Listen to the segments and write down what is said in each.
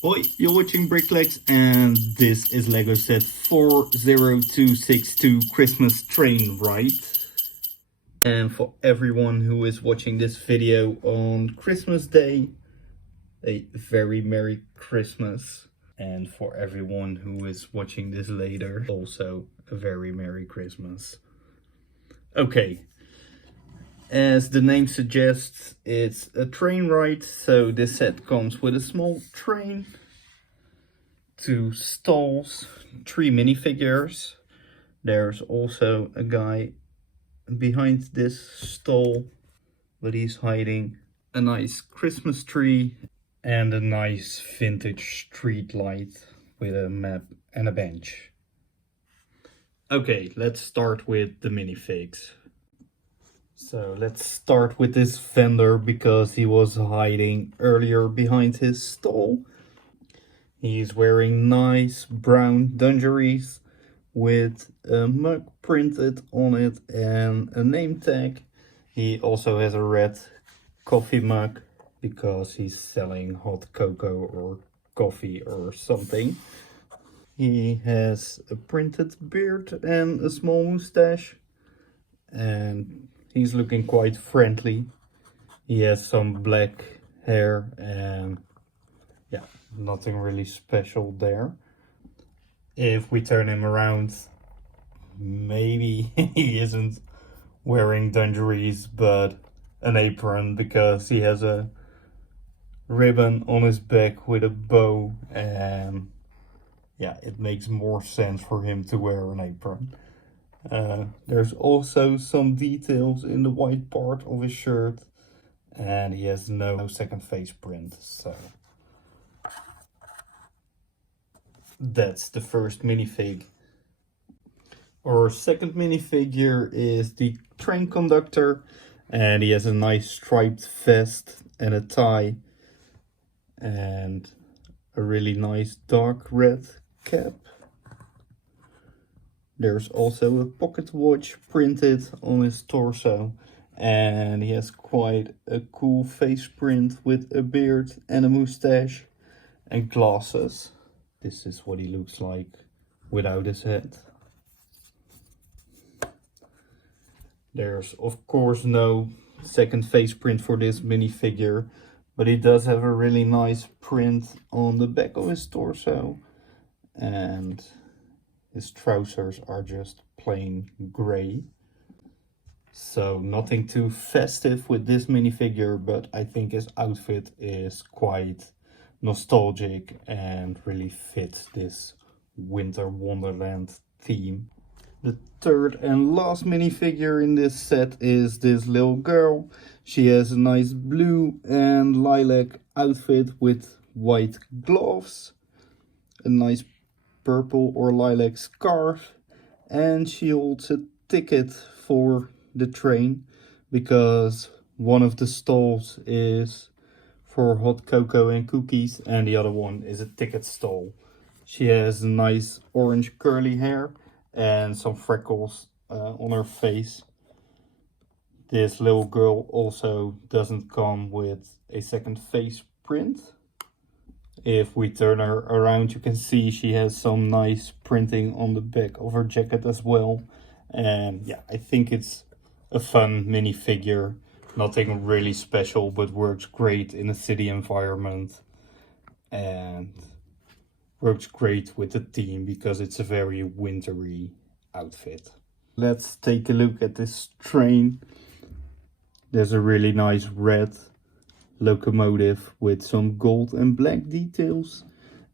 Hoi, you're watching BrickLex and this is Lego set 40262 Christmas Train Ride. And for everyone who is watching this video on Christmas Day, a very Merry Christmas. And for everyone who is watching this later, also a very Merry Christmas. Okay, as the name suggests, it's a train ride, so this set comes with a small train, 2 stalls, 3 minifigures. There's also a guy behind this stall, but he's hiding. A nice Christmas tree and a nice vintage street light with a map and a bench. Okay, let's start with the minifigs. So let's start with this vendor because he was hiding earlier behind his stall. He's wearing nice brown dungarees with a mug printed on it and a name tag. He also has a red coffee mug because he's selling hot cocoa or coffee or something. He has a printed beard and a small mustache, and he's looking quite friendly. He has some black hair and yeah, nothing really special there. If we turn him around, maybe he isn't wearing dungarees but an apron because he has a ribbon on his back with a bow, and yeah, it makes more sense for him to wear an apron. There's also some details in the white part of his shirt, and he has no second face print, so that's the first minifig. Our second minifigure is the train conductor, and he has a nice striped vest and a tie and a really nice dark red cap. There's also a pocket watch printed on his torso, and he has quite a cool face print with a beard and a mustache and glasses. This is what he looks like without his head. There's of course no second face print for this minifigure, but he does have a really nice print on the back of his torso, and his trousers are just plain grey. So nothing too festive with this minifigure, but I think his outfit is quite nostalgic and really fits this winter wonderland theme. The third and last minifigure in this set is this little girl. She has a nice blue and lilac outfit with white gloves, a nice purple or lilac scarf, and she holds a ticket for the train because one of the stalls is for hot cocoa and cookies and the other one is a ticket stall. She has nice orange curly hair and some freckles on her face. This little girl also doesn't come with a second face print. If we turn her around, you can see she has some nice printing on the back of her jacket as well. And yeah, I think it's a fun minifigure. Nothing really special, but works great in a city environment. And works great with the theme because it's a very wintry outfit. Let's take a look at this train. There's a really nice red locomotive with some gold and black details,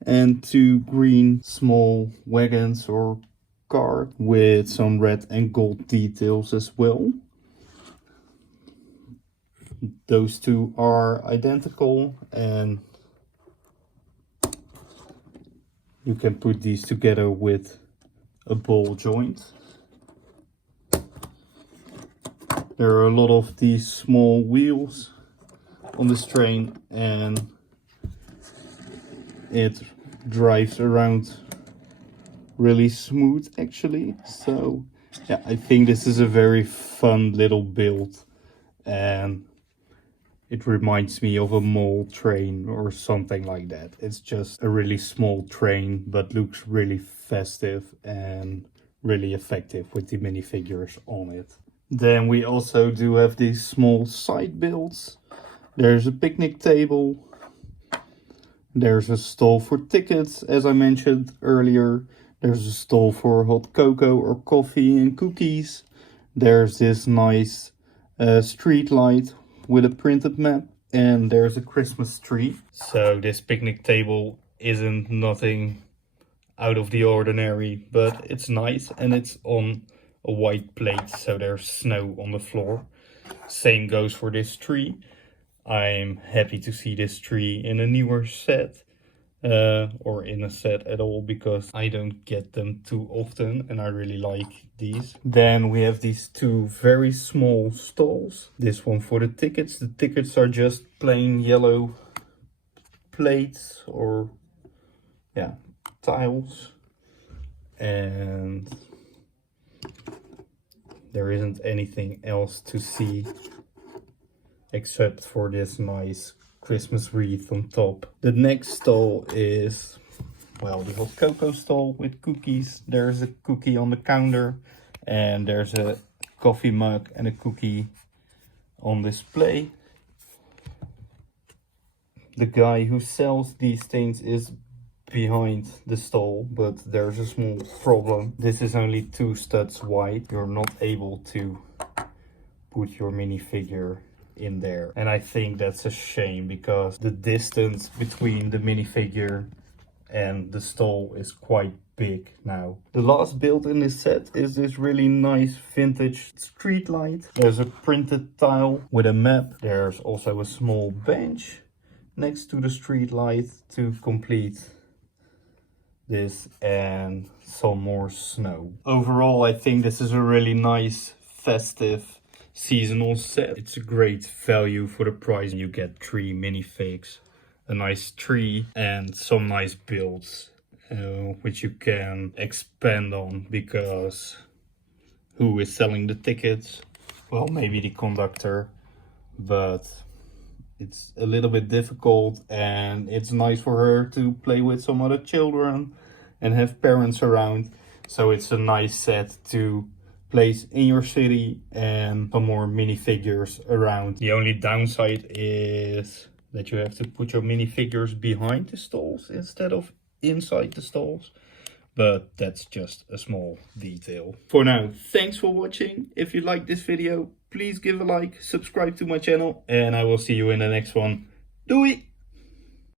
and 2 green small wagons or cars with some red and gold details as well. Those 2 are identical, and you can put these together with a ball joint. There are a lot of these small wheels on this train, and it drives around really smooth actually. So yeah, I think this is a very fun little build, and It reminds me of a mall train or something like that. It's just a really small train, but looks really festive and really effective with the minifigures on it. Then we also do have these small side builds. There's a picnic table. There's a stall for tickets, as I mentioned earlier. There's a stall for hot cocoa or coffee and cookies. There's this nice street light with a printed map. And there's a Christmas tree. So this picnic table isn't nothing out of the ordinary, but it's nice and it's on a white plate, so there's snow on the floor. Same goes for this tree. I'm happy to see this tree in a newer set, or in a set at all, because I don't get them too often and I really like these. Then we have these two very small stalls. This one for the tickets. The tickets are just plain yellow plates or tiles, and there isn't anything else to see except for this nice Christmas wreath on top. The next stall is, well, the hot cocoa stall with cookies. There's a cookie on the counter and there's a coffee mug and a cookie on display. The guy who sells these things is behind the stall, but there's a small problem. This is only 2 studs wide. You're not able to put your minifigure in there, and I think that's a shame because the distance between the minifigure and the stall is quite big now. The last build in this set is this really nice vintage street light. There's a printed tile with a map. There's also a small bench next to the street light to complete this, and some more snow. Overall, I think this is a really nice festive seasonal set. It's a great value for the price. You get 3 minifigs, a nice tree and some nice builds, which you can expand on, because who is selling the tickets? Well, maybe the conductor, but it's a little bit difficult, and it's nice for her to play with some other children and have parents around. So it's a nice set to place in your city and some more minifigures around. The only downside is that you have to put your minifigures behind the stalls instead of inside the stalls. But that's just a small detail. For now, thanks for watching. If you like this video, please give a like, subscribe to my channel, and I will see you in the next one. Doei!